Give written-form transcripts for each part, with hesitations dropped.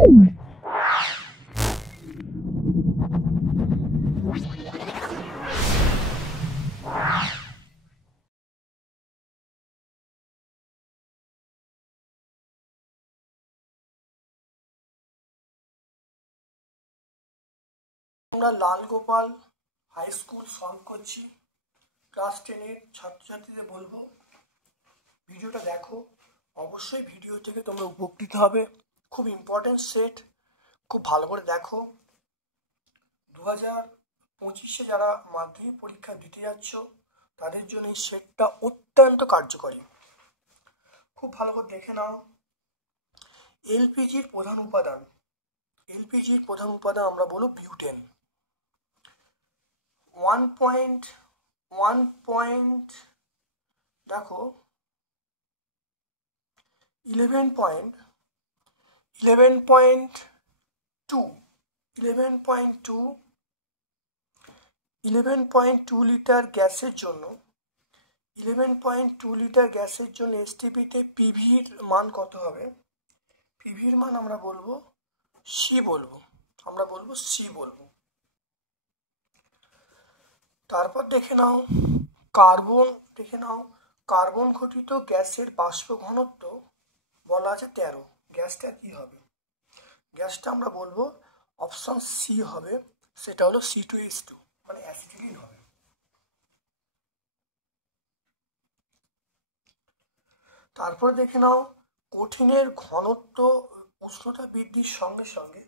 আমরা Lalgopal high school solve করছি। Class 10-এর ছাত্রছাত্রীদের বলবো ভিডিওটা দেখো, অবশ্যই ভিডিও থেকে তোমরা উপকৃত হবে। খুব ইম্পর্টেন্ট সেট, খুব ভালো করে দেখো। 2025-এ যারা মাধ্যমিক পরীক্ষা দিতে যাচ্ছ তাদের জন্য এই সেটটা অত্যন্ত কার্যকরী। খুব ভালো করে দেখে নাও। এলপিজির প্রধান উপাদান, এলপিজির প্রধান উপাদান আমরা বলবো বিউটেন। 1.1 দেখো 11.2 লিটার গ্যাসের জন্য 11.2 লিটার গ্যাসের জন্য এসটিপিতে পিভির মান কত হবে? পিভির মান আমরা বলবো সি বলবো, আমরা বলবো সি বলবো। তারপর দেখে নাও কার্বন, দেখে নাও কার্বন ঘটিত গ্যাসের বাষ্প ঘনত্ব বলা আছে 13। গ্যাসটা কি হবে? গ্যাসটা আমরা বলবো অপশন সি হবে, সেটা হলো C2H2, মানে অ্যাসিটিলিন হবে। তারপর দেখে নাও কঠিনের ঘনত্ব উষ্ণতা বৃদ্ধির সঙ্গে সঙ্গে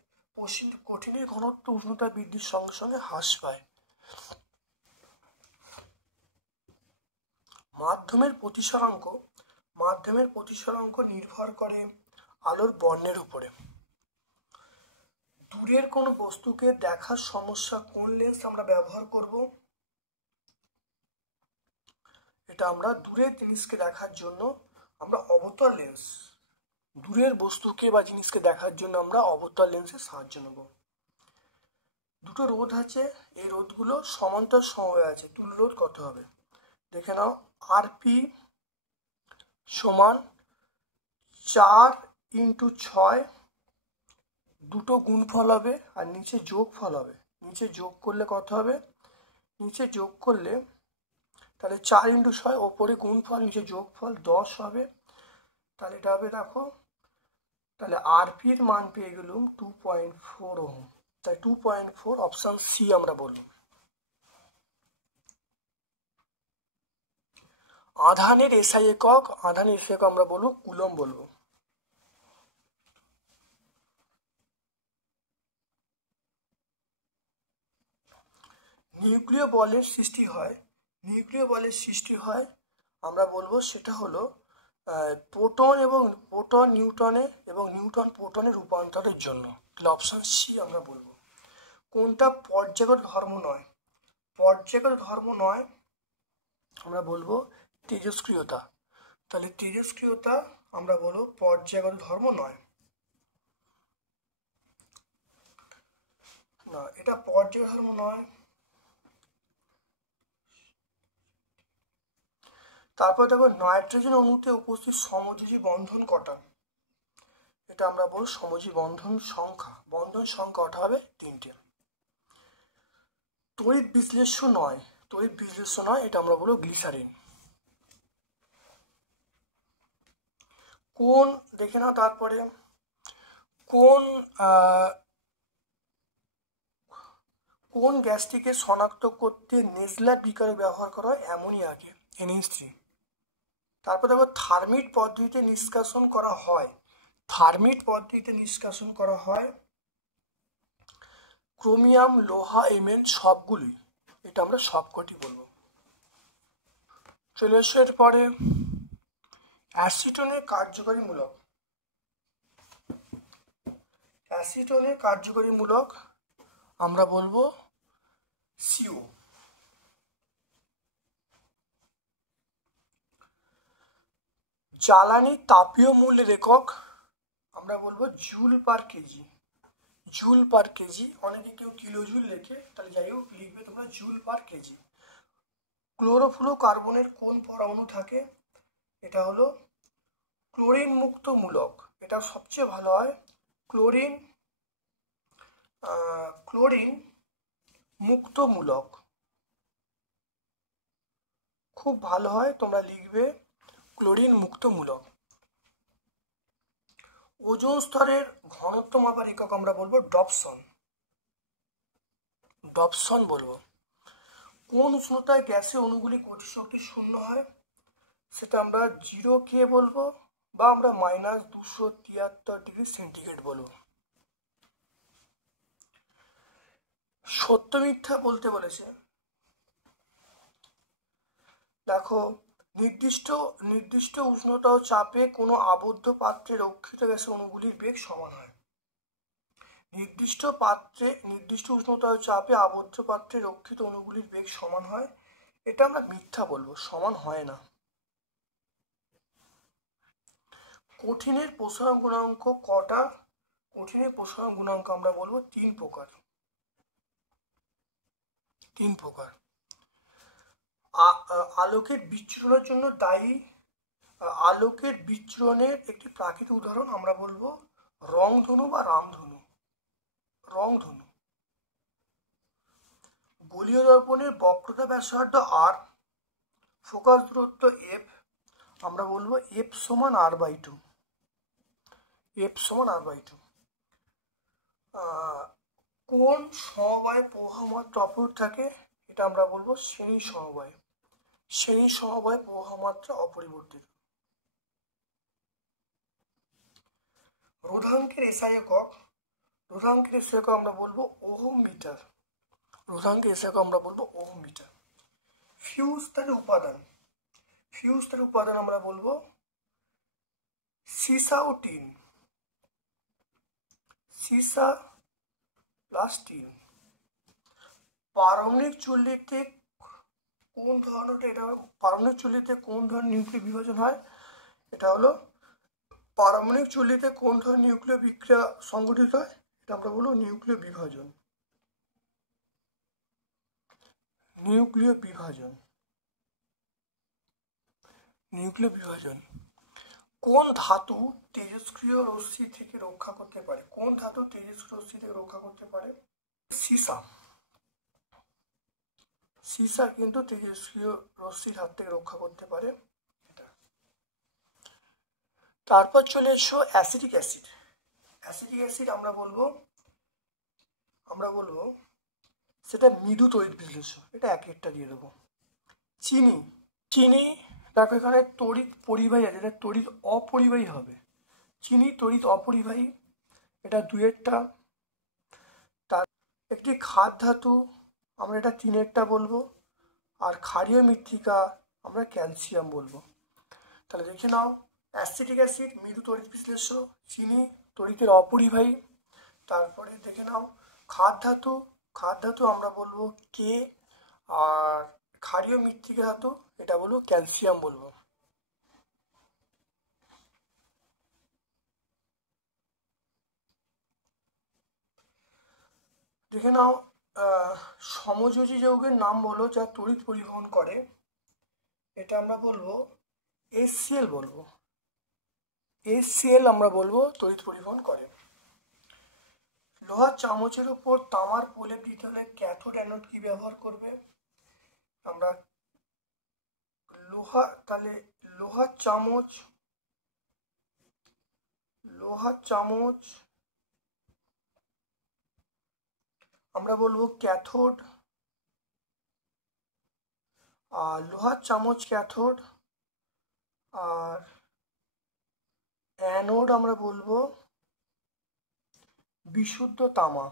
কঠিনের ঘনত্ব উষ্ণতা বৃদ্ধির সঙ্গে সঙ্গে হ্রাস পায়। মাধ্যমের প্রতিসরাঙ্ক নির্ভর করে আলোর বর্ণের উপরে। দূরের কোনো বস্তুকে দেখার সমস্যা কোন লেন্স আমরা ব্যবহার করব? এটা আমরা দূরের জিনিসকে দেখার জন্য আমরা অবতল লেন্স, দূরের বস্তুকে বা জিনিসকে দেখার জন্য আমরা অবতল লেন্সের সাহায্য নেব। দুটো রোধ আছে, এই রোধগুলো সমান্তর সমবায়ে আছে। তুল্য রোধ কত হবে? দেখে নাও আরপি সমান 4x6, দুটো গুণফল হবে আর নিচে যোগফল হবে। নিচে যোগ করলে কত হবে? নিচে যোগ করলে তাহলে 4x6, ওপরে গুণফল নিচে যোগফল 10 হবে। তাহলে এটা হবে দেখো, তাহলে আরপির মান পেয়ে গেলাম 2.4 ওহম। তাই 2.4 অপশন সি আমরা বললাম। আধানের এসআই একক, আধানের এসআই একক আমরা বলবো কুলম্ব বলবো। নিউক্লিয় বলের সৃষ্টি হয় আমরা বলবো সেটা হলো প্রোটন নিউটনে এবং নিউটন প্রোটনের রূপান্তরের জন্য। তাহলে অপশন সি আমরা বলবো। কোনটা পর্যায়গত ধর্ম নয়? পর্যায়গত ধর্ম নয় আমরা বলবো তেজস্ক্রিয়তা। তাহলে তেজস্ক্রিয়তা আমরা বলবো পর্যায়গত ধর্ম নয়, না এটা পর্যায়গত ধর্ম নয়। তারপর দেখো নাইট্রোজেন অণুতে উপস্থিত সমযোজী বন্ধন কটা? এটা আমরা বলবো সমযোজী বন্ধন সংখ্যা কটা হবে? 3টে। তড়িৎ বিশ্লেষ্য নয়, এটা আমরা বলবো গ্লিসারিন। কোন দেখে নাও তারপরে কোন গ্যাসটিকে শনাক্ত করতে নেজলার বিকারক ব্যবহার করা হয়? অ্যামোনিয়াকে, NH3। তারপর দেখো থার্মিট পদ্ধতিতে নিষ্কাশন করা হয় ক্রোমিয়াম, লোহা, Mn সবগুলি। এটা আমরা সবকটি বলবো। চলে এসো এরপরে অ্যাসিটনের কার্যকরী মূলক আমরা বলবো CO। জ্বালানি তাপীয় মূল্যের একক আমরা বলবো জুল পার কেজি। অনেকে কেউ কিলোজুল লেখে, তাহলে যাই হোক লিখবে তোমরা জুল পার কেজি। ক্লোরোফ্লোরোকার্বনের কোন পরমাণু থাকে? এটা হলো ক্লোরিন মুক্ত মূলক, এটা সবচেয়ে ভালো হয় ক্লোরিন ক্লোরিন মুক্তমূলক। খুব ভালো হয়, তোমরা লিখবে ক্লোরিন মুক্তমূলক। ওজোন স্তরের ঘনত্ব মাপার একক আমরা বলবো ডপসন। ডপসন বলবো। কোন উষ্ণতায় গ্যাসের অণুগুলি গতিশক্তি শূন্য হয়, সেটা আমরা 0K বলবো, বা আমরা -273°C বলবো। সত্য মিথ্যা বলতে বলেছে। দেখো, নির্দিষ্ট উষ্ণতা ও চাপে কোনো আবদ্ধ পাত্রে রক্ষিত গ্যাসের অণুগুলির বেগ সমান হয়। নির্দিষ্ট উষ্ণতা ও চাপে আবদ্ধ পাত্রে রক্ষিত অণুগুলির বেগ সমান হয়, এটা আমরা মিথ্যা বলবো, সমান হয় না। কঠিনের প্রসারণ গুণাঙ্ক কটা? কঠিনের প্রসারণ গুণাঙ্ক আমরা বলবো 3 প্রকার। 3 প্রকার। আলোকের বিচ্ছুরণের জন্য দায়ী, আলোকের বিচ্ছুরণের একটি প্রাকৃতিক উদাহরণ আমরা বলবো রংধনু বা রামধনু। রংধনু। গোলীয় দর্পণের বক্রতা ব্যাসার্ধ r, ফোকাস দূরত্ব f, আমরা বলবো f সমান r/2। f সমান r/2। কোন সমবায়ে প্রবাহ মাত্রা অপরিবর্তিত থাকে, এটা আমরা বলবো শ্রেণী সমবায়। শ্রেণী সমবায়ে প্রবাহ মাত্রা অপরিবর্তিত। রোধাঙ্কের এসআই একক, রোধাঙ্কের এসআই একক আমরা বলবো ওহম মিটার। রোধাঙ্কের এসআই একক আমরা বলবো ওহম মিটার। ফিউজ স্তরের উপাদান, ফিউজ স্তরের উপাদান আমরা বলবো সীসা ও টিন। সীসা প্লাস টিন। পারমাণবিক চুল্লিতে কোন ধরনের, এটা পারমাণবিক চুল্লিতে কোন ধরনের নিউক্লিয় বিভাজন হয়, এটা হলো পারমাণবিক চুল্লিতে কোন ধরনের নিউক্লিয় বিক্রিয়া সংঘটিত হয়, এটা আমরা বলবো নিউক্লিয় বিভাজন। নিউক্লিয় বিভাজন। নিউক্লিয় বিভাজন। কোন ধাতু তেজস্ক্রিয় রশ্মি থেকে রক্ষা করতে পারে? কোন ধাতু তেজস্ক্রিয় রশ্মি থেকে রক্ষা করতে পারে? সীসা। সীসা কিন্তু তেজস্ক্রিয় রশ্মির হাত থেকে রক্ষা করতে পারে। তারপর চলে এসো অ্যাসিটিক অ্যাসিড। অ্যাসিটিক অ্যাসিড আমরা বলবো সেটা মৃদু তড়িৎ বিশ্লেষ্য। এটা এক একটা দিয়ে দেবো। চিনি। চিনি দেখো এখানে তড়িৎ পরিবাহী আছে, এটা তড়িৎ অপরিবাহী হবে। চিনি তড়িৎ অপরিবাহী, এটা 2-এরটা। তার একটি ক্ষার ধাতু, আমরা এটা 3-এরটা বলবো। আর ক্ষারীয় মৃত্তিকা আমরা ক্যালসিয়াম বলবো। তাহলে দেখে নাও, অ্যাসিটিক অ্যাসিড মৃদু তড়িৎ বিশ্লেষ্য, চিনি তড়িতের অপরিবাহী। তারপরে দেখে নাও ক্ষার ধাতু, ক্ষার ধাতু আমরা বলবো কে। আর ক্ষারীয় মৃত্তিকা ধাতু এটা বলবো ক্যালসিয়াম বলবো। দেখে নাও, সমযোজী যৌগের নাম বলো যা তড়িৎ পরিবহন করে, এটা আমরা বলবো HCl বলবো। HCl আমরা বলবো তড়িৎ পরিবহন করে। লোহার চামচের উপর তামার প্রলেপ দিতে হলে ক্যাথোড অ্যানোড কি ব্যবহার করবে? আমরা লোহার চামচ আমরা বলবো ক্যাথোড। আর লোহার চামচ ক্যাথোড, আর অ্যানোড আমরা বলবো বিশুদ্ধ তামা।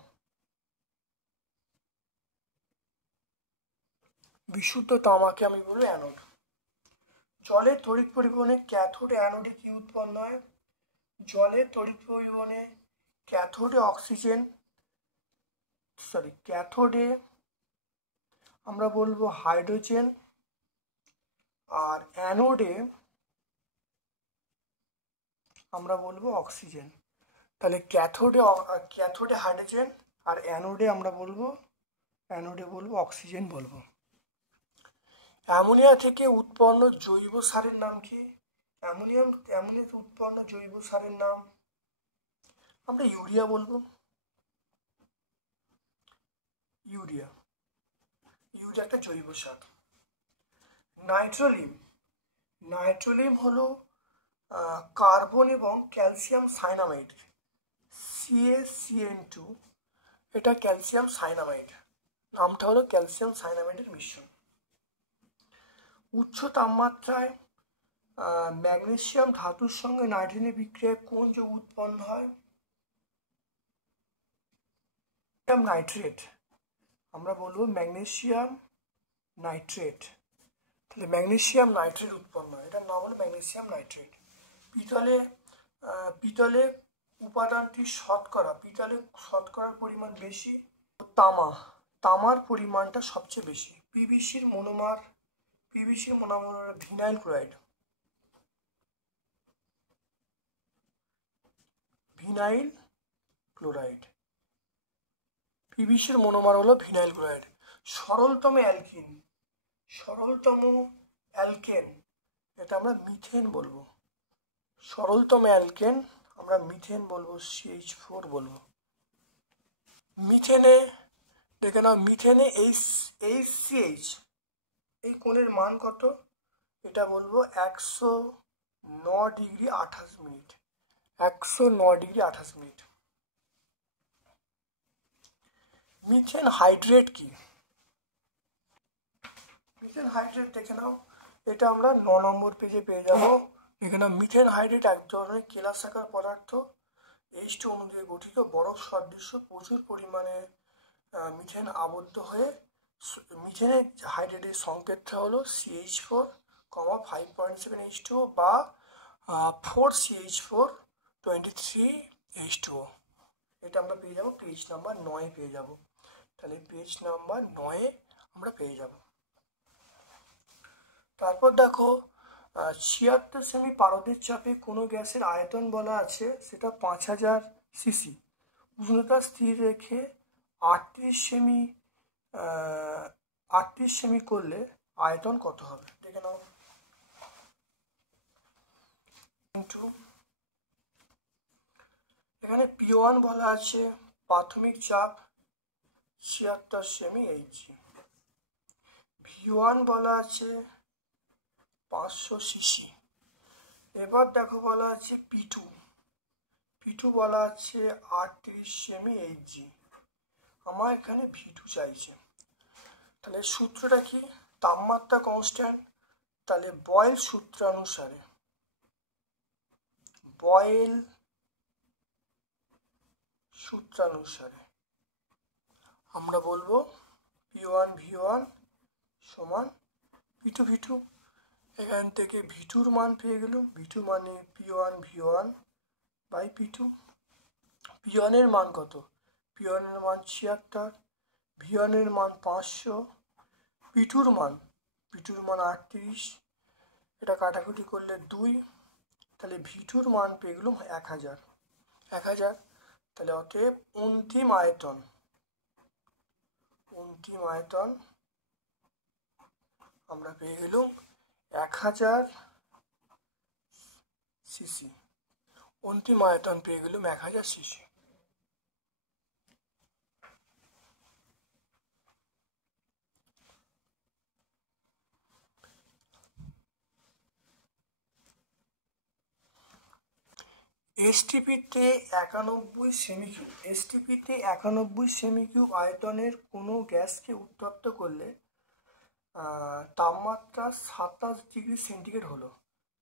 বিশুদ্ধ তামাকে আমি বলবো অ্যানোড। জলের তড়িৎ পরিবহনে ক্যাথোডে অ্যানোডে কি উৎপন্ন হয়? জলের তড়িৎ পরিবহনে ক্যাথোডে ক্যাথোডে আমরা বলবো হাইড্রোজেন, আর অ্যানোডে আমরা বলবো অক্সিজেন। তাহলে ক্যাথোডে হাইড্রোজেন, আর অ্যানোডে আমরা বলবো অক্সিজেন বলবো। অ্যামোনিয়া থেকে উৎপন্ন জৈব সারের নাম কি? অ্যামোনিয়াতে উৎপন্ন জৈব সারের নাম আমরা ইউরিয়া বলবো। ইউরিয়া একটা জৈব সার। নাইট্রোলিম হলো কার্বন এবং ক্যালসিয়াম সাইনামাইড, CaCN2, এটা ক্যালসিয়াম সাইনামাইড, নামটা হলো ক্যালসিয়াম সাইনামাইডের মিশ্রণ। উচ্চ তাপমাত্রায় ম্যাগনেসিয়াম ধাতুর সঙ্গে নাইট্রোজেনের বিক্রিয়ায় কোন যৌগ উৎপন্ন হয়? নাইট্রেট, আমরা বলবো ম্যাগনেসিয়াম নাইট্রেট। তাহলে ম্যাগনেসিয়াম নাইট্রেট উৎপন্ন হয়, এটার নাম হলো ম্যাগনেসিয়াম নাইট্রেট। পিতলে উপাদানটি পিতলে শতকরার পরিমাণ বেশি, তামার পরিমাণটা সবচেয়ে বেশি। পিভিসির মনোমার ভিনাইল ক্লোরাইড। পিভিসির মনোমার হলো ভিনাইল ক্লোরাইড। সরলতম অ্যালকেন, এটা আমরা মিথেন বলবো। সরলতম অ্যালকেন আমরা মিথেন বলবো, CH4 বলবো। মিথেনে দেখে নাও, মিথেনে HCH এই কোণের মান কত? এটা বলবো 109 degree 28 minute. 109 degree 28 minute. Methane hydrate কি? মিথেন হাইড্রেট দেখে নাও, এটা আমরা 9 নম্বর পেজে পেয়ে যাবো। এখানে মিথেন হাইড্রেট এক ধরনের কেলাসাকার পদার্থ, H2 অণু দিয়ে গঠিত, বরফ সদৃশ্য, প্রচুর পরিমাণে মিথেন আবদ্ধ হয়ে মিথেনের হাইড্রেটের সংকেতটা হলো CH4, 5.7 H2O বা 4CH4 23 H2O। এটা আমরা পেয়ে যাবো পেজ নাম্বার 9 পেয়ে যাব। তাহলে পেজ নাম্বার 9 আমরা পেয়ে যাব। তারপর দেখো 76 সেমি পারদের চাপে কোনো গ্যাসের আয়তন বলা আছে, সেটা 5000 সিসি। উষ্ণতা স্থির রেখে 38 সেমি করলে আয়তন কত হবে দেখে নাও। এখানে P1 বলা আছে প্রাথমিক চাপ 76 সেমি Hg। V1 বলা আছে 500 সিসি। এবার দেখো বলা আছে P2 বলা আছে 38 সেমি Hg। আমার এখানে V2 চাইছে। তাহলে সূত্রটা কি? তাপমাত্রা কনস্ট্যান্ট, তাহলে বয়েল সূত্রানুসারে আমরা বলবো P1 V1 সমান P2 V2। এখান থেকে V2-র মান পেয়ে গেলাম। V2 মানে P1 V1 by P2। P1 এর মান কত? P1 এর মান 76, V1 এর মান 500, P2-র মান 38। এটা কাটাকুটি করলে 2, তাহলে V2-র মান পেয়ে গেলাম 1000। তাহলে অতএব অন্তিম আয়তন আমরা পেয়ে গেলাম 1000 সিসি। অন্তিম আয়তন পেয়ে গেলাম 1000 সিসি। এসটিপিতে 91 সেমি কিউব আয়তনের কোনো গ্যাসকে উত্তপ্ত করলে তাপমাত্রা 27 ডিগ্রি সেন্টিগ্রেড হলো।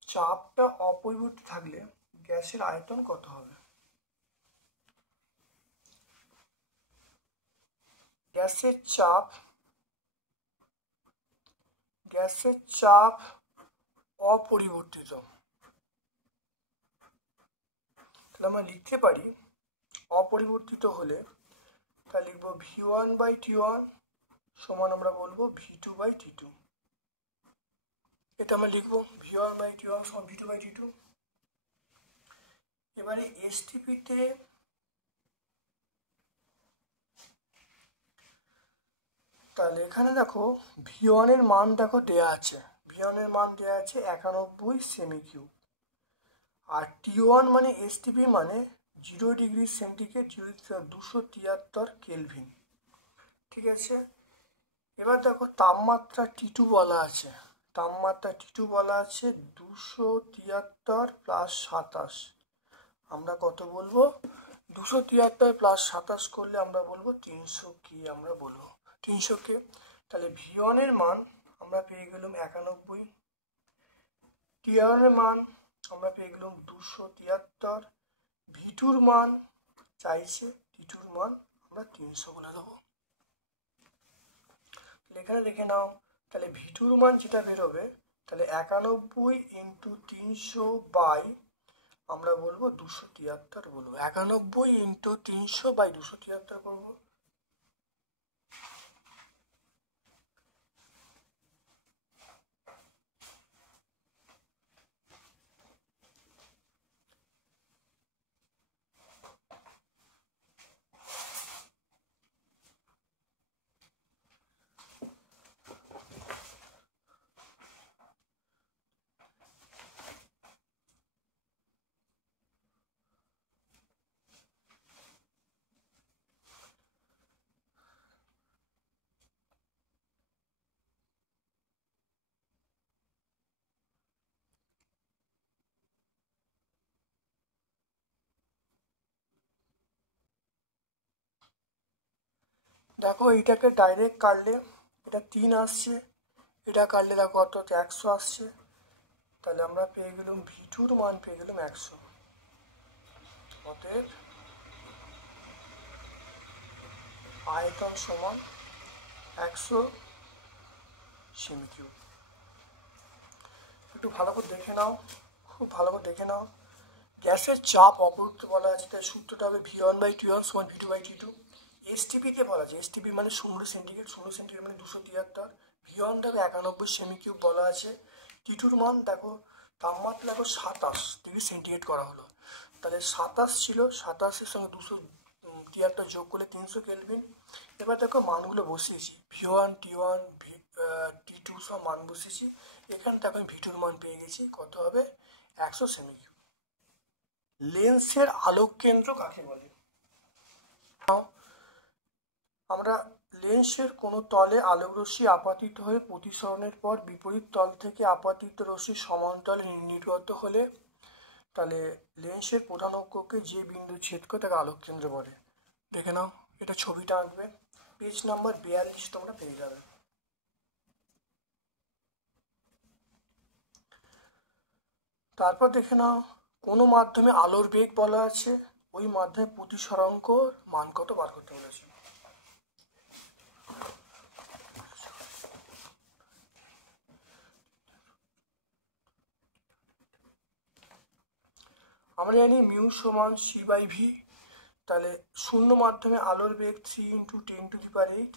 চাপটা অপরিবর্তিত থাকলে গ্যাসের আয়তন কত হবে? গ্যাসের চাপ অপরিবর্তিত, তাহলে আমরা লিখতে পারি অপরিবর্তিত হলে তাহলে লিখবো V1/T1 সমান আমরা বলবো V2/T2। এটা আমরা লিখবো V1/T1 সমান V2/T2। এবারে এসটিপিতে তাহলে এখানে দেখো V1 এর মান দেখো দেয়া আছে, V1 এর মান দেয়া আছে 91 সেমি কিউব। আর T1 মানে এসটিপি মানে 0°C 273 কেলভিন। ঠিক আছে, এবার দেখো তাপমাত্রা T2 বলা আছে, তাপমাত্রা T2 বলা আছে 273 + 27। আমরা কত বলবো? 273 + 27 করলে আমরা বলবো 300 K, আমরা বলবো 300 K। তাহলে V1 এর মান আমরা পেয়ে গেলাম 91, T1 এর মান আমরা পেয়ে গেলাম 273, V2 এর মান চাইছে, T2 এর মান আমরা 300 বলে দেবো। এখানে দেখে নাও, তাহলে V2 এর মান যেটা বেরোবে, তাহলে 91 × 300 বাই আমরা বলবো 273 বলবো, 91 × 300 বাই 273 করবো। দেখো এইটাকে ডাইরেক্ট কাটলে এটা 3 আসছে, এটা কাটলে দেখো অর্থাৎ 100 আসছে, তাহলে আমরা পেয়ে গেলাম V2 এর মান পেয়ে গেলাম 100। অতএব আয়তন সমান 100 সেমি কিউব। একটু ভালো করে দেখে নাও, খুব ভালো করে দেখে নাও। গ্যাসের চাপ অপরিবর্তিত বলা আছে, তাই সূত্রটা হবে V1/T1 = V2/T2। এসটিপি কে বলা আছে, এসটিপি মানে 0 সেন্টিগ্রেড, 0 সেন্টিগ্রেড মানে 273। V1 দেখো 91 সেমি কিউব বলা আছে। T2 মান দেখো তাপমাত্রা দেখো 27°C করা হলো, তাহলে 27 ছিল, 27-এর সঙ্গে 273 যোগ করলে 300 কেলভিন। এবার দেখো মানগুলো বসিয়েছি, V1, T1, T2 সব মান বসিয়েছি। এখানে দেখো আমি V2 মান পেয়ে গেছি, কত হবে? 100 সেমি কিউব। লেন্সের আলোক কেন্দ্র কাকে বলে? আমরা লেন্সের কোনো তলে আলোকরশ্মি আপাতিত হয়ে প্রতিসরণের পর বিপরীত তল থেকে আপাতিত রশ্মি সমান্তরালে নির্গত হলে, তাহলে লেন্সের প্রধান অক্ষকে যে বিন্দু ছেদ করে তাকে আলোক কেন্দ্র বলে। দেখে নাও, এটা ছবিটা আঁকবে, পেজ নাম্বার 42 তোমরা পেয়ে যাবে। তারপর দেখে নাও, কোনো মাধ্যমে আলোর বেগ বলা আছে, ওই মাধ্যমে প্রতিসরাঙ্ক মান কত বার করতে বলেছে। আমরা জানি মিউ সমান c/v, তাহলে শূন্য মাধ্যমে আলোর বেগ 3 × 10⁸,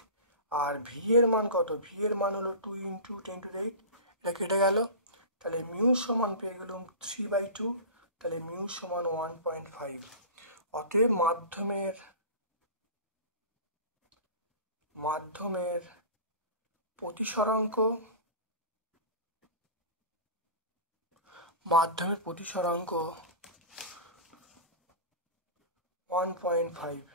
আর ভি এর মান কত? ভি এর মান হলো 2 × 10⁸, এটা কেটে গেল, তাহলে মিউ সমান পেয়ে গেলাম 3/2, তাহলে মিউ সমান 1.5। অতএব মাধ্যমের প্রতিসরাঙ্ক 1.5,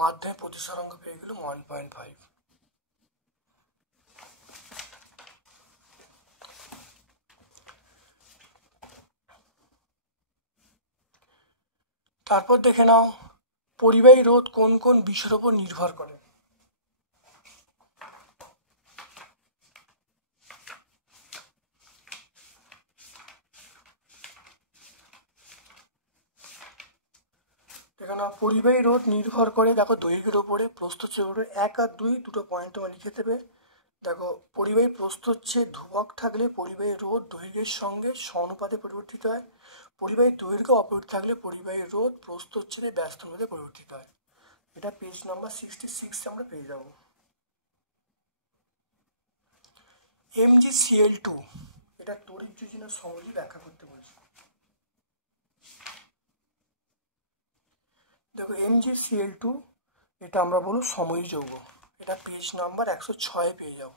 মাধ্যমের প্রতিসরাঙ্ক পেয়ে গেলাম 1.5। তারপর দেখে নাও, পরিবাহী রোধ কোন কোন বিষয়ের উপর নির্ভর করে। দেখো না, পরিবাহী রোধ নির্ভর করে দেখো দৈর্ঘ্যের উপরে, প্রস্থচ্ছেদের উপরে। 1 আর 2 দুটো পয়েন্ট তোমার লিখে দেবে। দেখো পরিবাহী প্রস্থচ্ছেদ ধ্রুবক থাকলে পরিবাহী রোধ দৈর্ঘ্যের সঙ্গে সমানুপাতে পরিবর্তিত হয়। পরিবাহী দৈর্ঘ্য অপরিবর্তিত থাকলে পরিবাহী রোধ প্রস্থচ্ছেদের ব্যস্তের মধ্যে পরিবর্তিত হয়। এটা পেজ নাম্বার 66 আমরা পেয়ে যাব। MgCl2, এটা তড়িৎ যোজনের সমজি ব্যাখ্যা করতে বলছি। দেখো MgCl2 এটা আমরা বলবো সময়ী যৌগ, এটা পেজ নাম্বার 106 পেয়ে যাব।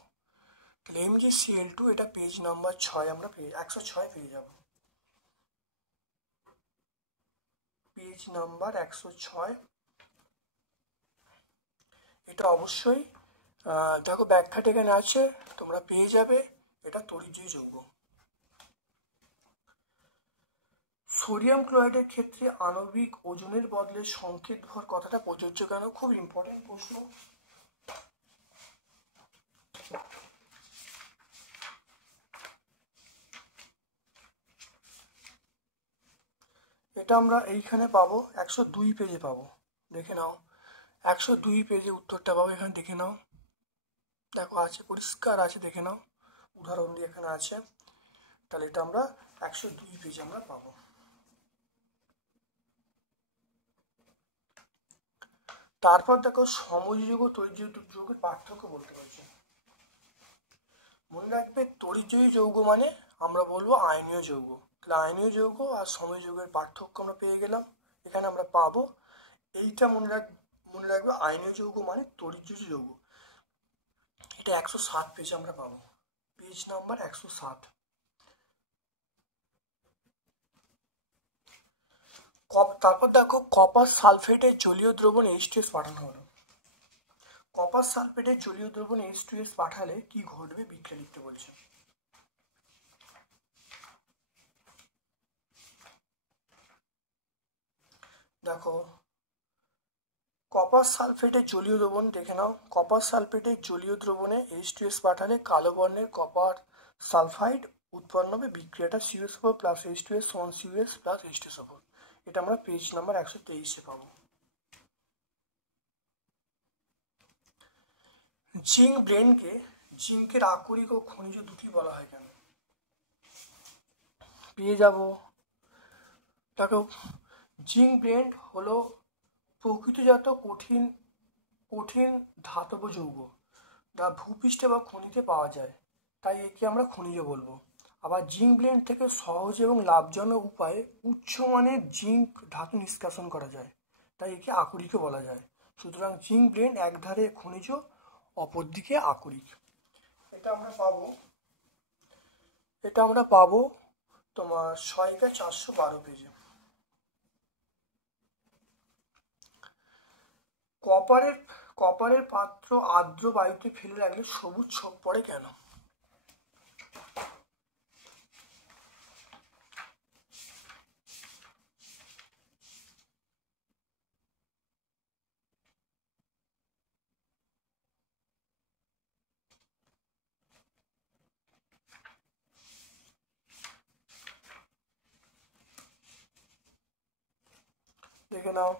তাহলে MgCl2 এটা পেজ নাম্বার 6 আমরা 106 পেয়ে যাব। Page number 106। এটা অবশ্যই দেখো ব্যাখ্যাটা এখানে আছে, তোমরা পেয়ে যাবে। এটা তড়িৎজয়ী যৌগ। সোডিয়াম ক্লোরাইডের ক্ষেত্রে আণবিক ওজনের বদলে সংকেত ভর কথাটা প্রযোজ্য কেন? খুব ইম্পর্টেন্ট প্রশ্ন। এটা আমরা এইখানে পাবো 102 পেজে পাবো, দেখে নাও। 102 পেজে উত্তরটা পাবো, এখানে দেখে নাও। দেখো আছে, পরিষ্কার আছে, দেখে নাও, উদাহরণ দিয়ে এখানে আছে। তাহলে এটা আমরা 102 পেজে আমরা পাবো। তারপর দেখো সমযোজী ও তড়িৎজয়ী যৌগের পার্থক্য বলতে পারছি। মনে রাখবে তড়িৎজয়ী যৌগ মানে আমরা বলবো আয়নীয় যৌগ। তাহলে আয়নীয় যৌগ আর সমযোজীর পার্থক্য আমরা পেয়ে গেলাম, এখানে আমরা পাবো। এইটা মনে রাখবে আয়নীয় যৌগ মানে তড়িৎজয়ী যৌগ। এটা 107 পেজে আমরা পাবো, পেজ নাম্বার 107। তারপর দেখো কপার সালফেটের জলীয় দ্রবণ H2S পাঠানো হলো। কপার সালফেটের জলীয় দ্রবণ H2S পাঠালে কি ঘটবে বিক্রিয়া লিখতে বলছে। দেখো কপার সালফেটের জলীয় দ্রবণ দেখে নাও। কপার সালফেটের জলীয় দ্রবণে H2S পাঠালে কালো বর্ণের কপার সালফাইড উৎপন্ন হবে। বিক্রিয়াটা CuSO4 প্লাস H2S সমান CuS প্লাস H2SO4। এটা আমরা পেজ নাম্বার 123-এ পাবো। জিঙ্ক ব্লেন্ডকে জিঙ্কের আকরিক ও খনিজ দুটি বলা হয় কেন? পেয়ে যাব। দেখো জিঙ্ক ব্লেন্ড হলো প্রকৃতিজাত কঠিন ধাতব যৌগ, যা ভূপৃষ্ঠে বা খনিতে পাওয়া যায়, তাই একে আমরা খনিজ বলবো। আবার জিঙ্ক ব্লেন্ড থেকে সহজ এবং লাভজনক উপায়ে উচ্চমানের জিঙ্ক ধাতু নিষ্কাশন করা যায়, তাই একে আকরিকও বলা যায়। সুতরাং জিঙ্ক ব্লেন্ড একধারে খনিজ, অপরদিকে আকরিক। এটা আমরা পাবো তোমার 6/412 পেজে। কপারের পাত্র আর্দ্র বায়ুতে ফেলে রাখলে সবুজ ছোপ পড়ে কেন? দেখে নাও।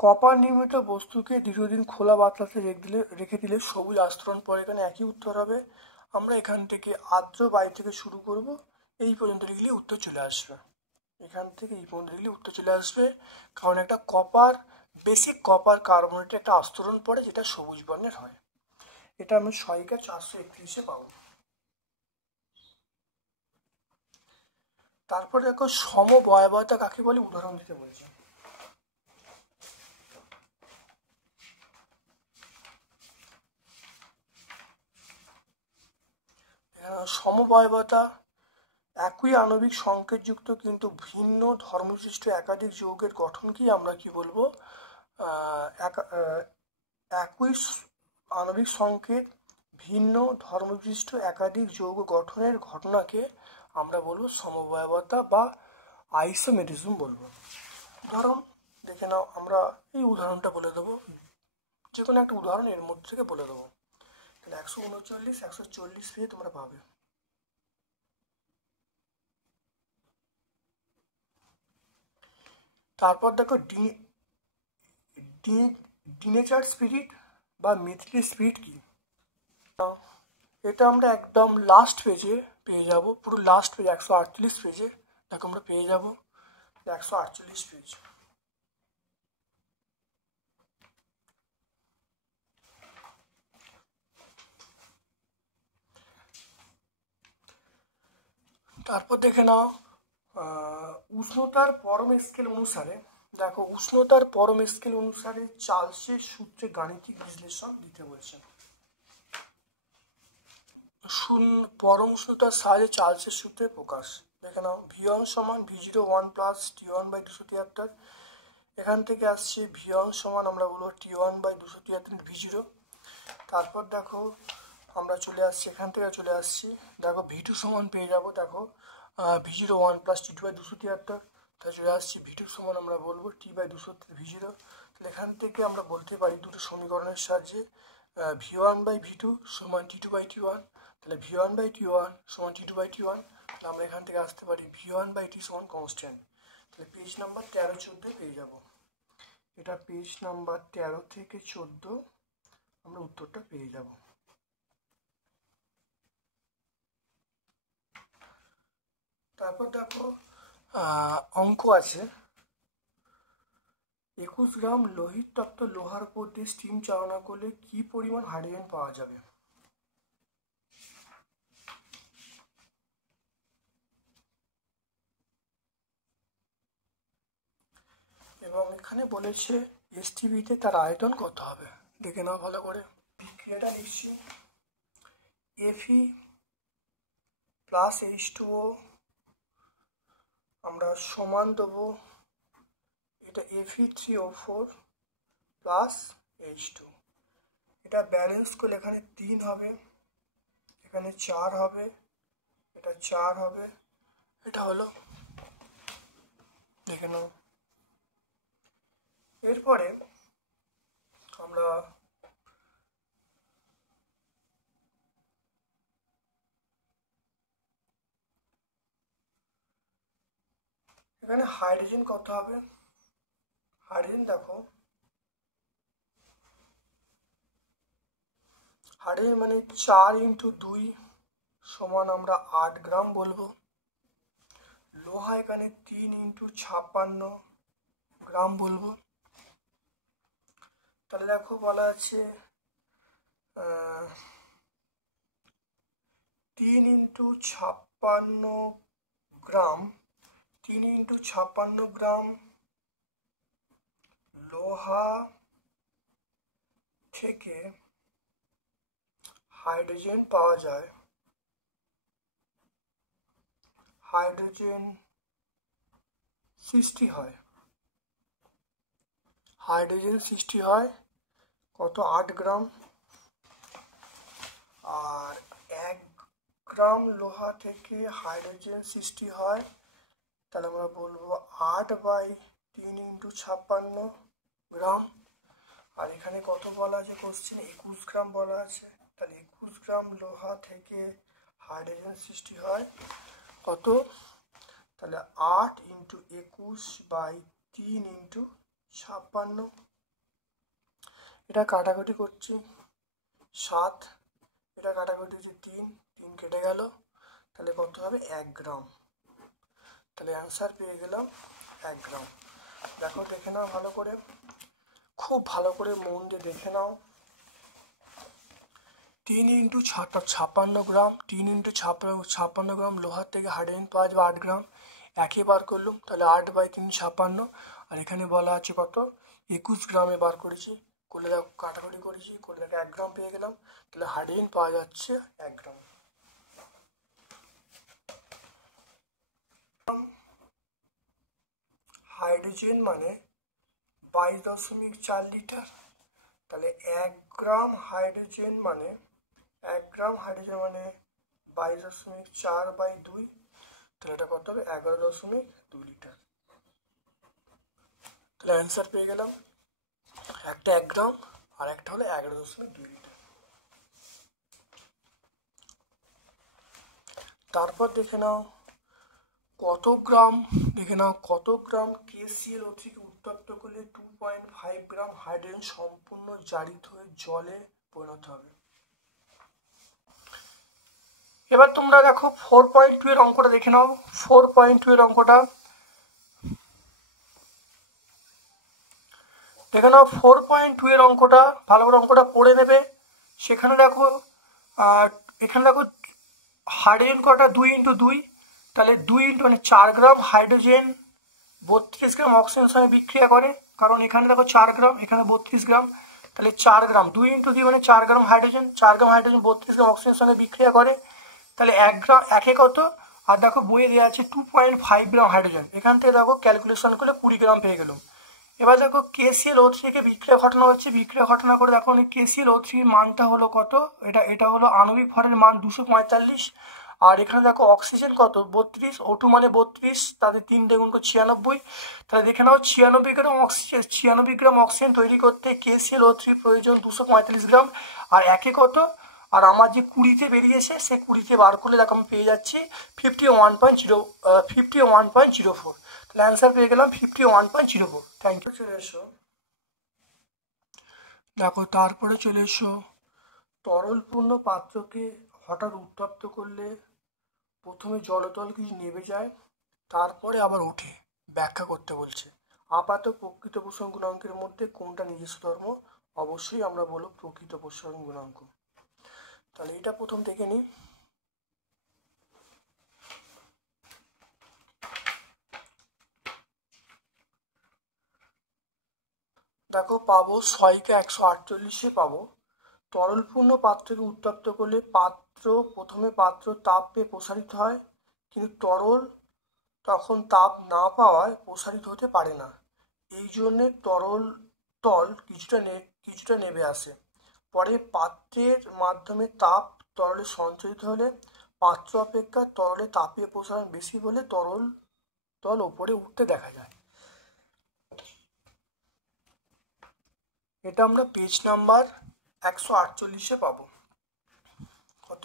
কপার নির্মিত বস্তুকে দীর্ঘদিন খোলা বাতাসে রেখে দিলে সবুজ আস্তরণ পড়ে, এখানে একই উত্তর হবে। আমরা এখান থেকে আর্দ্র বায়ু থেকে শুরু করব, এই পর্যন্ত লিখলে উত্তর চলে আসবে। এখান থেকে এই পর্যন্ত লিখলে উত্তর চলে আসবে, কারণ একটা বেসিক কপার কার্বনেটে একটা আস্তরণ পড়ে যেটা সবুজ বর্ণের হয়। এটা আমরা 6/431-এ পাবো। তারপর দেখো সমবয়বতা কাকে বলে উদাহরণ দিতে বলছে। সমবয়বতা একই আণবিক সংকেতযুক্ত কিন্তু ভিন্ন ধর্মবিশিষ্ট একাধিক যৌগের গঠনকেই আমরা কি বলবো, একই আণবিক সংকেত ভিন্ন ধর্মবিশিষ্ট একাধিক যৌগ গঠনের ঘটনাকে আমরা বলবো সমবয়বতা বা আইসোমেরিজম বলবো। উদাহরণ দেখে নাও, আমরা এই উদাহরণটা বলে দেবো, যে কোনো একটা উদাহরণ এর মধ্যে থেকে বলে দেবো। তাহলে 139, 140 পেজে তোমরা পাবে। তারপর দেখো ডিনেচার স্পিরিট বা মিথিলি স্পিরিট কি? এটা আমরা একদম লাস্ট পেজে পেয়ে যাব, পুরো লাস্ট পেজ 148 পেজে দেখো আমরা পেয়ে যাব 148 পেজ। তারপর দেখে নাও উষ্ণতার পরম স্কেল অনুসারে, দেখো উষ্ণতার পরম স্কেল অনুসারে চার্লসের সূত্রে গাণিতিক বিশ্লেষণ দিতে বলছেন। পরম উষ্ণতার সাহায্যে চার্লসের সূত্রে প্রকাশ। দেখে নাও V1 সমান V0 1 প্লাস T1 বাই 273। এখান থেকে আসছে V1 সমান আমরা বলবো T1 বাই 273 V0। তারপর দেখো আমরা চলে আসছি, এখান থেকে চলে আসছি, দেখো V2 সমান পেয়ে যাবো, দেখো V0 1 প্লাস T2 বাই 273। তাহলে চলে আসছি V2 সমান আমরা বলবো T বাই 273 V0। তাহলে এখান থেকে আমরা বলতে পারি দুটো সমীকরণের সাহায্যে V1 বাই V2 সমান T2 বাই T1। তাহলে V1 বাই T1 সমান T2 বাই T1। তাহলে আমরা এখান থেকে আসতে পারি V1 বাই T সমান কনস্ট্যান্ট। তাহলে পেজ নাম্বার 13-14 পেয়ে যাব। এটা পেজ নাম্বার 13 থেকে 14 আমরা উত্তরটা পেয়ে যাব। তারপর দেখো অঙ্ক আছে 21 গ্রাম লোহিত তপ্ত লোহার উপর দিয়ে স্টিম চালনা করলে কি পরিমাণ হাইড্রোজেন পাওয়া যাবে। এবং এখানে বলেছে এসটিভিতে তার আয়তন কত হবে। দেখে নাও ভালো করে, বিক্রিয়াটা লিখছি Fe প্লাস H2O আমরা সমান দেবো, এটা Fe3O4 প্লাস H2। এটা ব্যালেন্স করলে এখানে 3 হবে, এখানে 4 হবে, এটা 4 হবে, এটা হলো, দেখে নাও। এরপরে আমরা এখানে হাইড্রোজেন কত হবে। হাইড্রোজেন দেখো, হাইড্রোজেন মানে 4 × 2 সমান আমরা 8 গ্রাম বলবো। লোহা এখানে 3 × 56 গ্রাম বলবো। তাহলে দেখো বলা আছে 3 × 56 গ্রাম, 3 × 56 গ্রাম লোহা থেকে হাইড্রোজেন পাওয়া যায়। হাইড্রোজেন সৃষ্টি হয়, হাইড্রোজেন সৃষ্টি হয় কত, 8 গ্রাম। আর 1 গ্রাম লোহা থেকে হাইড্রোজেন সৃষ্টি হয়, তাহলে আমরা বলবো 8/3 × 56 গ্রাম। আর এখানে কত বলা আছে কোশ্চেন, 21 গ্রাম বলা আছে। তাহলে 21 গ্রাম লোহা থেকে হাইড্রোজেন সৃষ্টি হয় কত, তাহলে 8 × 21/3 × 56। এটা কাটাকুটি করছি 7, এটা কাটাকুটি হচ্ছে 3 কেটে গেল, তাহলে কত হবে 1 গ্রাম। তাহলে অ্যান্সার পেয়ে গেলাম 1 গ্রাম। দেখো দেখে নাও ভালো করে, খুব ভালো করে মন দিয়ে দেখে নাও। 3 × 56 গ্রাম, 3 × 56 গ্রাম লোহার থেকে হাইড্রোজেন পাওয়া যাবে 8 গ্রাম। একে বার করলাম, তাহলে 8/3 56। আর এখানে বলা আছে কত, 21 গ্রামে বার করেছি, করলে দেখো কাটাকুটি করেছি, করলে দেখো 1 গ্রাম পেয়ে গেলাম। তাহলে হাইড্রোজেন পাওয়া যাচ্ছে 1 গ্রাম। হাইড্রোজেন মানে 22.4 লিটার। তাহলে 1 গ্রাম হাইড্রোজেন মানে 22.4/2, তাহলে এটা কত হবে 11.2 লিটার। তাহলে অ্যান্সার পেয়ে গেলাম, একটা 1 গ্রাম আর একটা হলো 11.2 লিটার। তারপর দেখে নাও কত গ্রাম, দেখে নাও কত গ্রাম KClO থেকে উত্তপ্ত করলে 2.5 গ্রাম হাইড্রোজেন সম্পূর্ণ জারিত হয়ে জলে পরিণত হবে। এবার তোমরা দেখো 4.2 এর অঙ্কটা দেখে নাও। 4.2 এর অঙ্কটা দেখে নাও। 4.2 এর অঙ্কটা ভালো করে অঙ্কটা পড়ে নেবে। সেখানে দেখো এখানে দেখো হাইড্রোজেন কটা 2 × 2, তাহলে 2 মানে 4 গ্রাম হাইড্রোজেন 32 গ্রাম অক্সিজেনের সঙ্গে বিক্রিয়া করে, কারণ এখানে দেখো 4 গ্রাম, এখানে 32 গ্রাম, তাহলে 4 গ্রাম 2 × 2 মানে 4 গ্রাম হাইড্রোজেন, 4 গ্রাম হাইড্রোজেন 32 গ্রাম অক্সিজেনের সঙ্গে বিক্রিয়া করে, তাহলে 1 গ্রাম একে কত আর দেখো বইয়ে দেওয়া আছে 2.5 গ্রাম হাইড্রোজেন, এখান থেকে দেখো ক্যালকুলেশন করলে 20 গ্রাম পেয়ে গেলাম। এবার দেখো KClO3 কে বিক্রিয়া ঘটনা হচ্ছে, বিক্রিয়া ঘটনা করে দেখো KClO3 মানটা হলো কত, এটা হলো আণবিক ভরের মান 245। আর এখানে দেখো অক্সিজেন কত 32, O2 মানে 32, তাদের 3 গুণ করে 96। তাহলে দেখে নাও 96 গ্রাম অক্সিজেন তৈরি করতে KClO3 প্রয়োজন 245 গ্রাম। আর একে কত, আর আমার যে 20তে বেরিয়েছে সেই 20তে বার করলে দেখো আমি পেয়ে যাচ্ছি 51.04। তাহলে অ্যান্সার পেয়ে গেলাম 51.04। Thank you. চলে এসো দেখো, তারপরে চলে এসো তরলপূর্ণ পাত্রকে হঠাৎ উত্তপ্ত করলে প্রথমে জলতল কিছু নেমে যায়, তারপরে আবার ওঠে, ব্যাখ্যা করতে বলছে। আপাত প্রকৃত প্রসারণ গুণাঙ্কের মধ্যে কোনটা নিজস্ব ধর্ম? অবশ্যই আমরা বলবো প্রকৃত প্রসারণ গুণাঙ্ক। তাহলে এটা প্রথম দেখে নিই। দেখো পাবো 6কে 148-এ পাবো। তরলপূর্ণ পাত্রকে উত্তপ্ত করলে প্রথমে পাত্র তাপ পেয়ে প্রসারিত হয়, কিন্তু তরল তখন তাপ না পাওয়ায় প্রসারিত হতে পারে না। এই জন্যে তরল তল কিছুটা নেমে আসে। পরে পাত্রের মাধ্যমে তাপ তরলে সঞ্চারিত হলে পাত্র অপেক্ষা তরলে তাপীয় প্রসারণ বেশি বলে তরল তল ওপরে উঠতে দেখা যায়। এটা আমরা পেজ নাম্বার 148-এ পাবো। কত?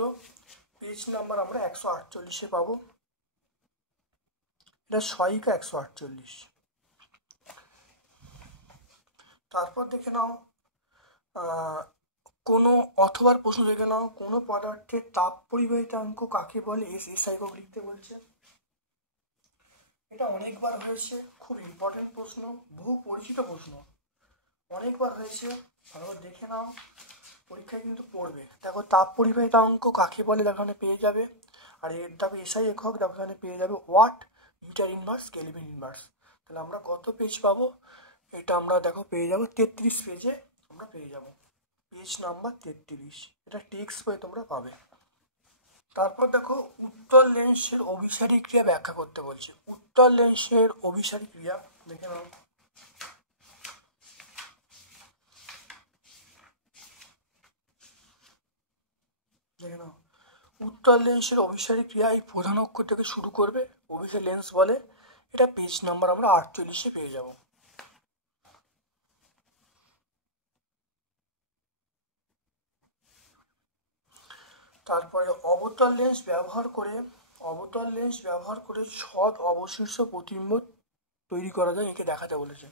পেজ নাম্বার আমরা 148-এ পাবো। এটা 6কে 148। তারপর দেখে নাও কোনো অথবার প্রশ্ন দেখে নাও, কোনো পদার্থের তাপ পরিবাহিতাঙ্ক কাকে বলে? এসআই একক লিখতে বলছে। এটা অনেকবার হয়েছে, খুব ইম্পর্টেন্ট প্রশ্ন, বহু পরিচিত প্রশ্ন, অনেকবার হয়েছে, ভালো দেখে নাও, পরীক্ষায় কিন্তু পড়বে। দেখো তাপ পরিবাহিতাঙ্ক কাকে বলে দেখো এখানে পেয়ে যাবে। আর এর দেখো এসআই একক দেখো এখানে পেয়ে যাবে watt, meter inverse, kelvin inverse. তাহলে আমরা কত পেজ পাবো? এটা আমরা দেখো পেয়ে যাবো 33 পেজে আমরা পেয়ে যাবো, পেজ নাম্বার 33। এটা টেক্সট বইয়ে তোমরা পাবে। তারপর দেখো উত্তল লেন্সের অভিসারী ক্রিয়া ব্যাখ্যা করতে বলছে। উত্তল লেন্সের অভিসারী ক্রিয়া দেখে নাও। দেখে নাও উত্তল লেন্সের অভিসারী ক্রিয়া এই প্রধান অক্ষর থেকে শুরু করবে, অভিসারী লেন্স বলে। এটা পেজ নাম্বার আমরা 48-এ পেয়ে যাব। তারপরে অবতল লেন্স ব্যবহার করে সৎ অবশিষ্ট প্রতিবিম্ব তৈরি করা যায়, একে দেখাতে বলেছে।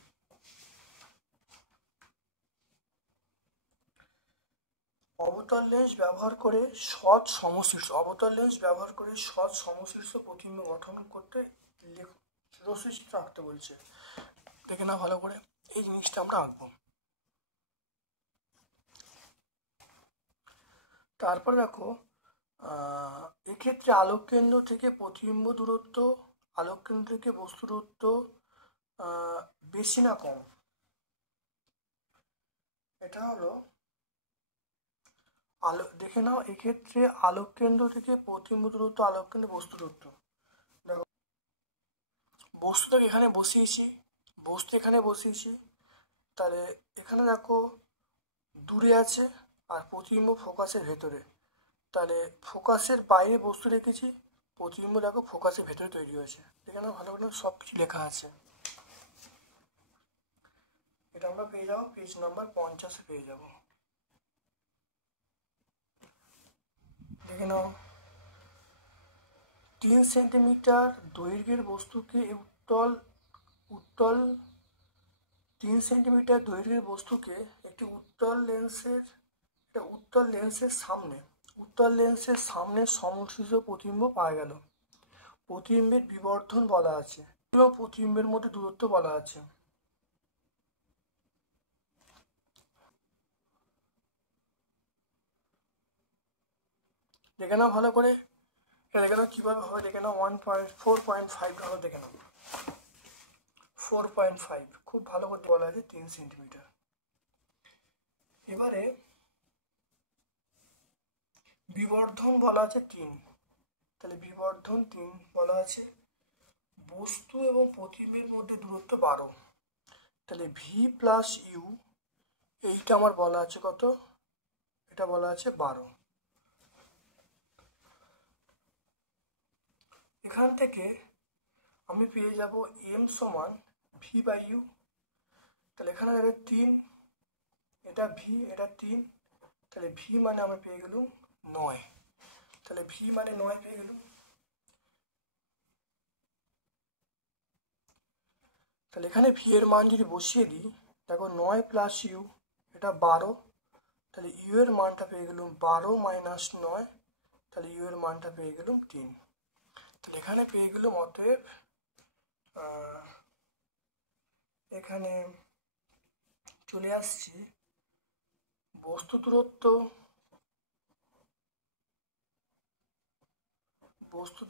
অবতল লেন্স ব্যবহার করে সৎ সমশীর্ষ প্রতিবিম্ব গঠন করতে রশ্মি আঁকতে বলছে। দেখে না ভালো করে, এই জিনিসটা আমরা আঁকবো। তারপর দেখো এক্ষেত্রে আলোক কেন্দ্র থেকে প্রতিবিম্ব দূরত্ব, আলোক কেন্দ্র থেকে বস্তু দূরত্ব বেশি না কম? এটা হলো দেখে নাও, এক্ষেত্রে আলোক কেন্দ্র থেকে প্রতিবিম্ব দূরত্ব, আলোক কেন্দ্র বস্তু দূরত্ব। দেখো বস্তুটাকে এখানে বসিয়েছি, তাহলে এখানে দেখো দূরে আছে আর প্রতিবিম্ব ফোকাসের ভেতরে, তাহলে ফোকাসের বাইরে বস্তু রেখেছি, প্রতিবিম্ব দেখো ফোকাসের ভেতরে তৈরি হয়েছে। এখানে ভালো করে সব কিছু লেখা আছে। এটা আমরা পেয়ে যাবো পেজ নাম্বার 50-এ পেয়ে যাব। দেখে নাও 3 সেন্টিমিটার দৈর্ঘ্যের বস্তুকে উত্তল 3 সেন্টিমিটার দৈর্ঘ্যের বস্তুকে একটি উত্তল লেন্সের সামনে সমশীর্ষ প্রতিবিম্ব পাওয়া গেল। প্রতিবিম্বের বিবর্ধন বলা আছে এবং প্রতিবিম্বের মধ্যে দূরত্ব বলা আছে। দেখে নাও ভালো করে, দেখে নাও কিভাবে হবে, দেখে নাও 4.5 ভালো দেখে নাও 4.5 খুব ভালো করতে বলা আছে 3 সেন্টিমিটার। এবারে বিবর্ধন বলা আছে 3, তাহলে বিবর্ধন 3 বলা আছে। বস্তু এবং প্রতিবিম্বের মধ্যে দূরত্ব 12, তাহলে ভি প্লাস ইউ এইটা আমার বলা আছে কত, এটা বলা আছে 12। এখান থেকে আমি পেয়ে যাব এম সমান ভি বাই ইউ। তাহলে এখানে দেখে 3, এটা ভি, এটা 3, তাহলে ভি মানে আমরা পেয়ে গেলাম 9। তাহলে ভি মানে 9 পেয়ে গেলাম। তাহলে এখানে ভি এর মান যদি বসিয়ে দিই, দেখো 9 প্লাস ইউ এটা 12, তাহলে ইউ এর মানটা পেয়ে গেলাম 12 মাইনাস 9, তাহলে ইউ এর মানটা পেয়ে গেলাম 3। তাহলে এখানে পেয়ে গেলাম অতএব এখানে চলে আসছি বস্তু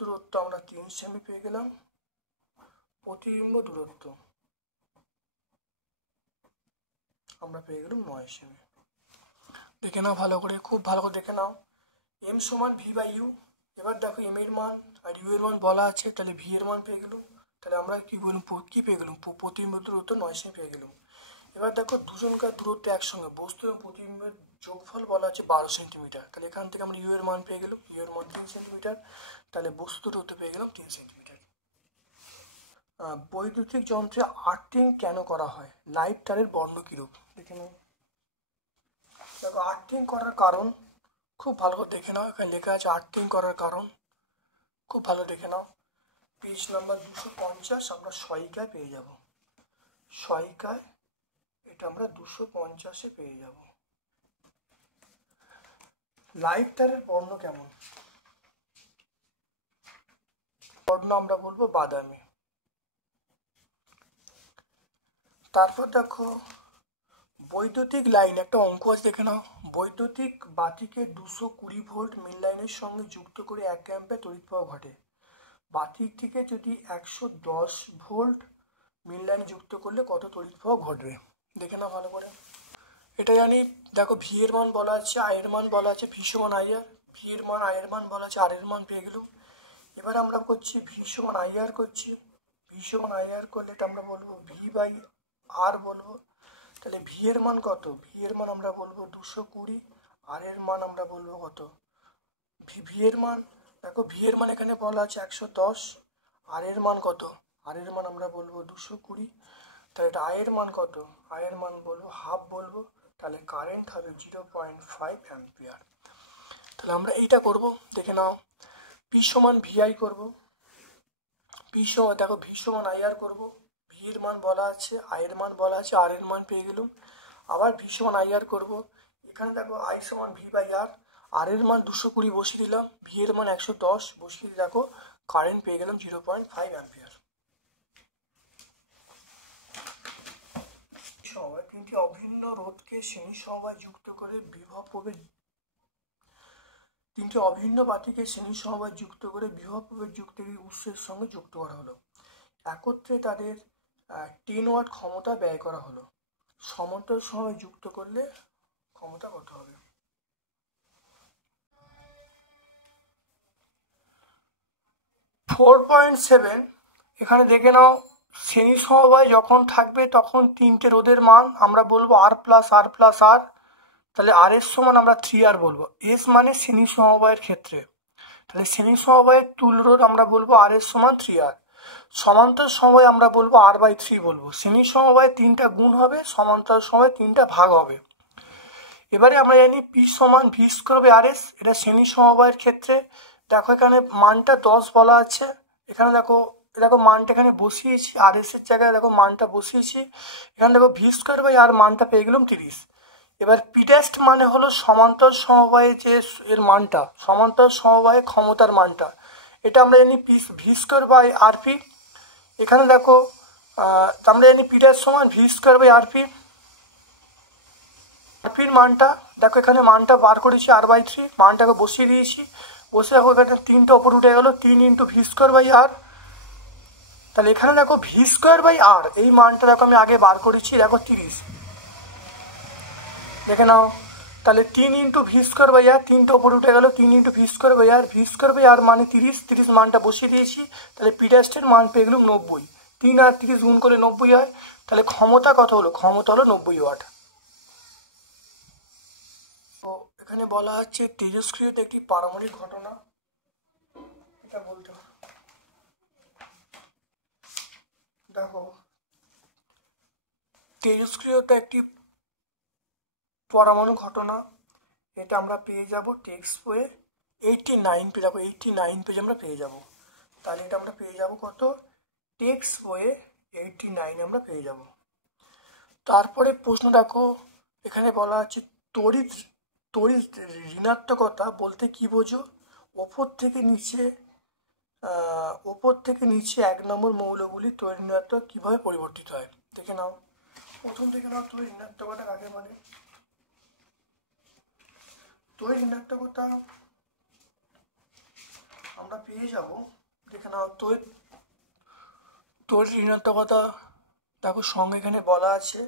দূরত্ব আমরা 3 সেমি পেয়ে গেলাম, প্রতিবিম্ব দূরত্ব আমরা পেয়ে গেলাম 9 সেমি। দেখে নাও ভালো করে, খুব ভালো করে দেখে নাও। এম সমান ভি বাই ইউ। এবার দেখো এম এর মান আর ইউ এর মান বলা আছে, তাহলে ভি এর মান পেয়ে গেলাম। তাহলে আমরা কি বললাম, কি পেয়ে গেলাম, প্রতিবিম্ব দূরত্ব 9 সেমি পেয়ে গেলাম। এবার দেখো দুজনকার দূরত্ব একসঙ্গে, বস্তু এবং প্রতিবিম্বের যোগফল বলা আছে 12 সেন্টিমিটার। তাহলে এখান থেকে আমরা ইউ এর মান পেয়ে গেলাম, ইউ এর মান 3 সেন্টিমিটার, তাহলে বস্তু দূরত্ব পেয়ে গেলাম 3 সেন্টিমিটার। বৈদ্যুতিক যন্ত্রে আর্থিং কেন করা হয়, লাইট তারের বর্ণ কিরূপ, দেখে নাও। দেখো আর্থিং করার কারণ খুব ভালো করে দেখে নাও, এখানে লেখা আছে আর্থিং করার কারণ, খুব ভালো দেখে নাও। পেজ নাম্বার 250 আমরা সহায়িকায় পেয়ে যাব, সহায়িকায় এটা আমরা 250-এ পেয়ে যাব। লাইট তারের বর্ণ কেমন, বর্ণ আমরা বলবো বাদামি। তারপর দেখো বৈদ্যুতিক লাইন, একটা অঙ্ক আছে দেখে নাও। বৈদ্যুতিক বাতিকে 220 ভোল্ট মেইন লাইনের সঙ্গে যুক্ত করে 1 অ্যাম্পিয়ার তড়িৎ প্রবাহ ঘটে। বাতিটিকে যদি 110 ভোল্ট মেইন লাইনে যুক্ত করলে কত তড়িৎ প্রবাহ ঘটবে, দেখে নাও ভালো করে। এটা জানি, দেখো ভি এর মান বলা আছে, আই এর মান বলা আছে, ভি সমান আই আর, ভি এর মান আই এর মান বলা আছে, আর এর মান পেয়ে গেলাম। এবার আমরা করছি ভি সমান আই আর করছি, ভি সমান আই আর করলে এটা আমরা বলবো ভি বাই আর বলবো। তাহলে ভি এর মান কত, ভি এর মান আমরা বলবো 220, আর এর মান আমরা বলবো কত, ভি এর মান দেখো ভি এর মান এখানে বলা আছে 110, আর এর মান কত, আর এর মান আমরা বলবো 220, তাহলে এটা আয়ের মান কত, আয়ের মান বলবো হাফ বলবো, তাহলে কারেন্ট হবে 0.5 অ্যাম্পিয়ার। তাহলে আমরা এইটা করব, দেখে নাও। পি সমান ভিআই করবো, পি সমান দেখো ভি সমান আই আর করবো, ভি এর মান বলা আছে, আই এর মান বলা আছে, আর এর মান পেয়ে গেলাম। আবার ভি সমান আই আর করবো, এখানে দেখো আই সমান ভি বাই আর এর মান 220 বসিয়ে দিলাম, ভি এর মান 110 বসিয়ে দেখো কারেন্ট পেয়ে গেলাম 0.5 অ্যাম্পিয়ার। তিনটি অভিন্ন রোধকে শ্রেণী সমবায় যুক্ত করে বিভব প্রভেদ, তিনটি অভিন্ন বাতিকে শ্রেণী সমবায় যুক্ত করে বিভব প্রভেদ যুক্ত উৎসের সঙ্গে যুক্ত করা হলো। একত্রে তাদের 10 ওয়াট ক্ষমতা ব্যয় করা হলো। সমান্তরাল সমবায় যুক্ত করলে ক্ষমতা কত হবে, 4.7। এখানে দেখে নাও, শ্রেণী সমবায় যখন থাকবে তখন তিনটে রোধের মান আমরা বলবো আর প্লাস আর প্লাস আর, তাহলে আর এর সমান আমরা 3R বলবো। এস মানে শ্রেণী সমবায়ের ক্ষেত্রে, তাহলে শ্রেণী সমবায়ের তুল রোধ আমরা বলবো আর এর সমান 3R। সমান্তরাল সমবায় আমরা বলবো R/3 বলবো। শ্রেণী সমবায় 3টা গুণ হবে, সমান্তরাল সমবায় 3টা ভাগ হবে। এবারে আমরা জানি পি সমান V square by R S, এটা শ্রেণী সমবায়ের ক্ষেত্রে। দেখো এখানে মানটা 10 বলা আছে, এখানে দেখো মানটা এখানে বসিয়েছি, আর এস এর জায়গায় দেখো মানটা বসিয়েছি, এখানে দেখো ভি স্কয়ার বাই আর মানটা পেয়ে গেলাম 30। এবার পি ড্যাশ মানে হলো সমান্তরাল সমবায়ে যে এর মানটা, সমান্তরাল সমবায়ে ক্ষমতার মানটা, এটা আমরা জানি V square by R P. এখানে দেখো আমরা জানি পি ড্যাশ সমান V square by R P, আরপির মানটা দেখো এখানে মানটা বার করেছি R/3, মানটাকে বসিয়ে দিয়েছি, বসে দেখো এখানে 3টা ওপর উঠে গেল, 3 ইন্টু ভি স্কয়ার বাই আর। তাহলে এখানে দেখো ভি স্কয়ার বাই আর এই মানটা দেখো আমি আগে বার করেছি, দেখো 30, দেখে নাও। তাহলে 3 into V square by R, 3টা উপরে উঠে গেল, 3 into V square by R, V square by R মানে 30 মানটা বসিয়ে দিয়েছি, তাহলে পি ড্যাশের মান পেয়ে গেলাম 90। 3 আর 30 গুণ করে 90 হয়, তাহলে ক্ষমতা কত হলো? ক্ষমতা হলো 90 ওয়াট। তো এখানে বলা হচ্ছে তেজস্ক্রিয়তা একটি পারমাণবিক ঘটনা, এটা বলতে হবে। দেখো তেজস্ক্রিয়তা একটি পরমাণু ঘটনা, এটা আমরা পেয়ে যাব টেক্সট বইয়ে 89 পেয়ে যাবো, 89 পেজ আমরা পেয়ে যাব। তাহলে এটা আমরা পেয়ে যাব কত? টেক্সট বইয়ে 89 আমরা পেয়ে যাব। তারপরে প্রশ্ন দেখো, এখানে বলা আছে তড়িৎ তড়িৎ ঋণাত্মকতা বলতে কি বোঝো? ওপর থেকে নিচে 1 নম্বর মৌলগুলি তড়িৎ ঋণাত্মক কিভাবে পরিবর্তিত হয় দেখে নাও। প্রথম থেকে নাও তড়িৎ ঋণাত্মকতা কাকে বলে? তড়িৎ ঋণাত্মকতা আমরা পেয়ে যাব, দেখে নাও। তড়িৎ ঋণাত্মকতা দেখো সঙ্গে এখানে বলা আছে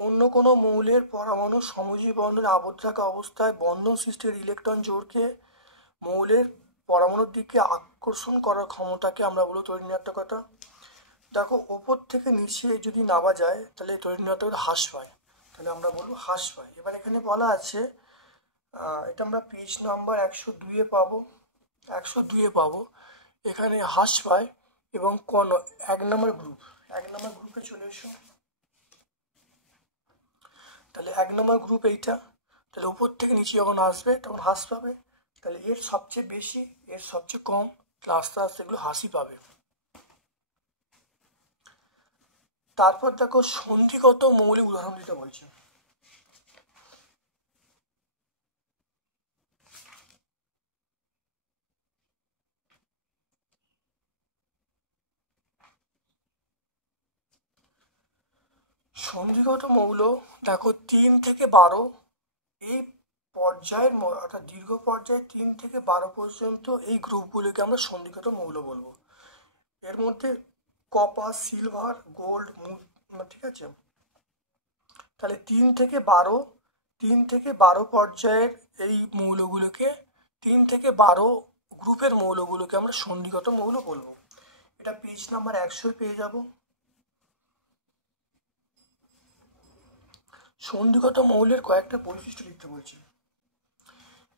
অন্য কোনো মৌলের পরমাণু সমযোজী বন্ধনে আবদ্ধ থাকা অবস্থায় বন্ধন সৃষ্টির ইলেকট্রন জোড়কে মৌলের পরমাণুর দিকে আকর্ষণ করার ক্ষমতাকে আমরা বলবো তড়িৎ ঋণাত্মকতা। দেখো ওপর থেকে নিচে যদি নামা যায় তাহলে তড়িৎ ঋণাত্মকতা হ্রাস পায়, তাহলে আমরা বলবো হ্রাস পায়। এবার এখানে বলা আছে, এটা আমরা পেজ নাম্বার 102-এ পাবো, 102-এ পাবো। এখানে হ্রাস পায় এবং কোন 1 নম্বর গ্রুপে চলে এসো। তাহলে 1 নম্বর গ্রুপ এইটা, তাহলে উপর থেকে নিচে যখন আসবে তখন হ্রাস পাবে, তাহলে এর সবচেয়ে বেশি এর সবচেয়ে কম, আস্তে আস্তে এগুলো হ্রাসই পাবে। তারপর দেখো সন্ধিগত মৌলিক উদাহরণ দিতে বলছে। সন্ধিগত মৌল দেখো 3 থেকে 12 এই পর্যায়ের, অর্থাৎ দীর্ঘ পর্যায়ে 3 থেকে 12 পর্যন্ত এই গ্রুপগুলোকে আমরা সন্ধিগত মৌল বলবো। এর মধ্যে কপার, সিলভার, গোল্ড, ঠিক আছে। তাহলে 3 থেকে 12 পর্যায়ের এই মৌলগুলোকে, 3 থেকে 12 গ্রুপের মৌলগুলোকে আমরা সন্ধিগত মৌল বলবো। এটা পেজ নাম্বার 100 পেয়ে যাব। সন্ধিগত মৌলের কয়েকটা বৈশিষ্ট্য লিখতে বলছি।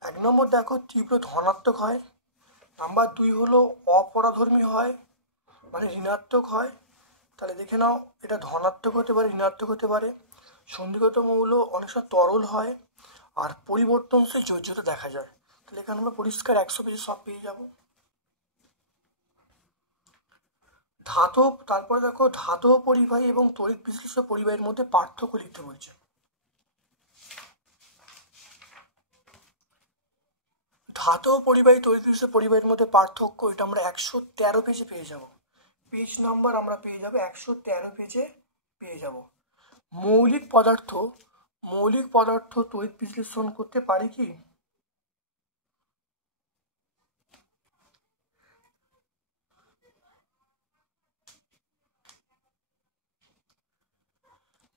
1 নম্বর দেখো তীব্র ধনাত্মক হয়। নাম্বার 2 হলো অপরাধর্মী হয়, মানে ঋণাত্মক হয়। তাহলে দেখে নাও, এটা ধনাত্মক হতে পারে, ঋণাত্মক হতে পারে। সন্ধিগত মৌল অনেক সময় তরল হয় আর পরিবর্তনশীল যোজ্যতা দেখা যায়। তাহলে এখানে আমরা পরিষ্কার 100 পেজে সব পেয়ে যাব। ধাতব, তারপরে দেখো ধাতব পরিবাহী এবং তড়িৎ বিশ্লেষ্য পরিবাহীর মধ্যে পার্থক্য লিখতে বলছে। ধাতব পরিবাহী তড়িৎ বিশ্লেষ্য পরিবাহীর মধ্যে পার্থক্য, এটা আমরা 113 পেজে পেয়ে যাব। পেজ নাম্বার আমরা পেয়ে যাব 113 পেজে পেয়ে যাব। মৌলিক পদার্থ তড়িৎ বিশ্লেষণ করতে পারে কি?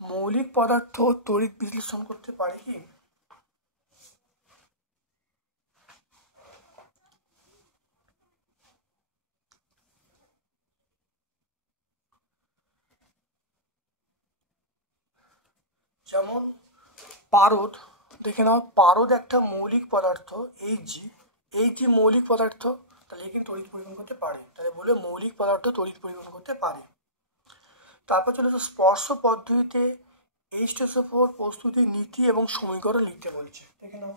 মৌলিক পদার্থ তড়িৎ বিশ্লেষণ করতে পারে কি? যেমন পারদ, দেখে নাও, পারদ একটা মৌলিক পদার্থ, এইচজি মৌলিক পদার্থ, তাহলে কিন্তু তড়িৎ পরিবহন করতে পারে, তাহলে বলে মৌলিক পদার্থ তড়িৎ পরিবহন করতে পারে। তারপর চলে স্পর্শ পদ্ধতিতে H2SO4 প্রস্তুতির নীতি এবং সমীকরণ লিখতে বলছে, দেখে নাও।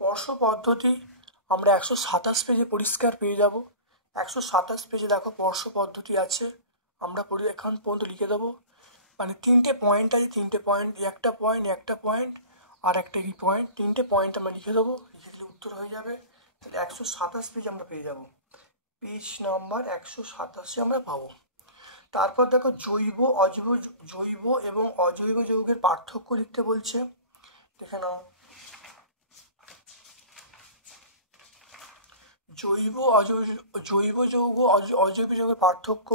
স্পর্শ পদ্ধতি আমরা 127 পেজে পরিষ্কার পেয়ে যাব। 127 পেজে দেখো স্পর্শ পদ্ধতি আছে, আমরা এখন পর্যন্ত লিখে দেবো। মানে 3টে পয়েন্ট আছে, 3টে পয়েন্ট, একটা পয়েন্ট আর একটা কি পয়েন্ট, 3টে পয়েন্ট আমরা লিখে দেবো, লিখে দিলে উত্তর হয়ে যাবে। তাহলে 127 পেজ আমরা পেয়ে যাব, পেজ নাম্বার 127 আমরা পাবো। তারপর দেখো জৈব এবং অজৈব যৌগের পার্থক্য লিখতে বলছে, দেখে নাও। জৈব যৌগ অজৈব যৌগের পার্থক্য,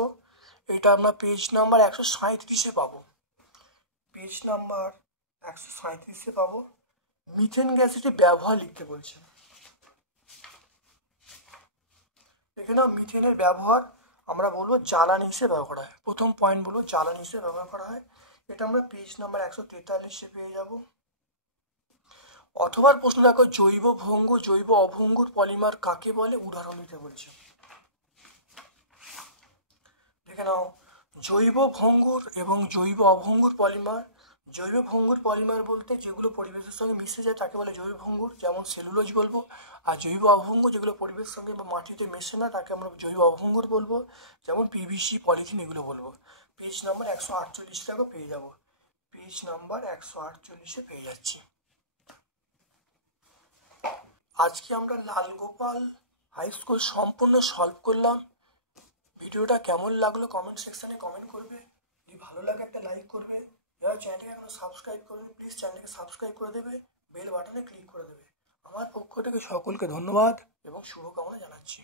এটা আমরা পেজ নাম্বার 137-এ পাবো। পেজ নাম্বার 137-এ পাবো। মিথেন গ্যাসের ব্যবহার লিখতে বলছে। দেখে নাও, মিথেনের ব্যবহার আমরা বলবো জ্বালানি হিসেবে ব্যবহার করা হয়। প্রথম পয়েন্ট বলবো জ্বালানি হিসেবে ব্যবহার করা হয়। এটা আমরা পেজ নাম্বার 143-এ পেয়ে যাব। অথবা প্রশ্ন দেখো, জৈব ভঙ্গুর জৈব অভঙ্গুর পলিমার কাকে বলে, উদাহরণ দিতে বলছে। দেখে নাও, জৈব ভঙ্গুর এবং জৈব অভঙ্গুর পলিমার। জৈব ভঙ্গুর পলিমার বলতে যেগুলো পরিবেশের সঙ্গে মিশে যায় তাকে বলে জৈব ভঙ্গুর, যেমন সেলুলোজ বলবো। আর জৈব অভঙ্গুর যেগুলো পরিবেশের সঙ্গে বা মাটিতে মেশে না তাকে আমরা জৈব অভঙ্গুর বলবো, যেমন পিভিসি, পলিথিন, এগুলো বলবো। পেজ নাম্বার 148 পেয়ে যাব। পেজ নাম্বার 148-এ পেয়ে যাচ্ছি। আজকে আমরা লালগোপাল হাই স্কুল সম্পূর্ণ সলভ করলাম। ভিডিওটা কেমন লাগলো কমেন্ট সেকশনে কমেন্ট করবে। যদি ভালো লাগে একটা লাইক করবে। যারা চ্যানেলকে এখনো সাবস্ক্রাইব করেনি প্লিজ চ্যানেলকে সাবস্ক্রাইব করে দেবে, বেল বাটনে ক্লিক করে দেবে। আমার পক্ষ থেকে সকলকে ধন্যবাদ এবং শুভকামনা জানাচ্ছি।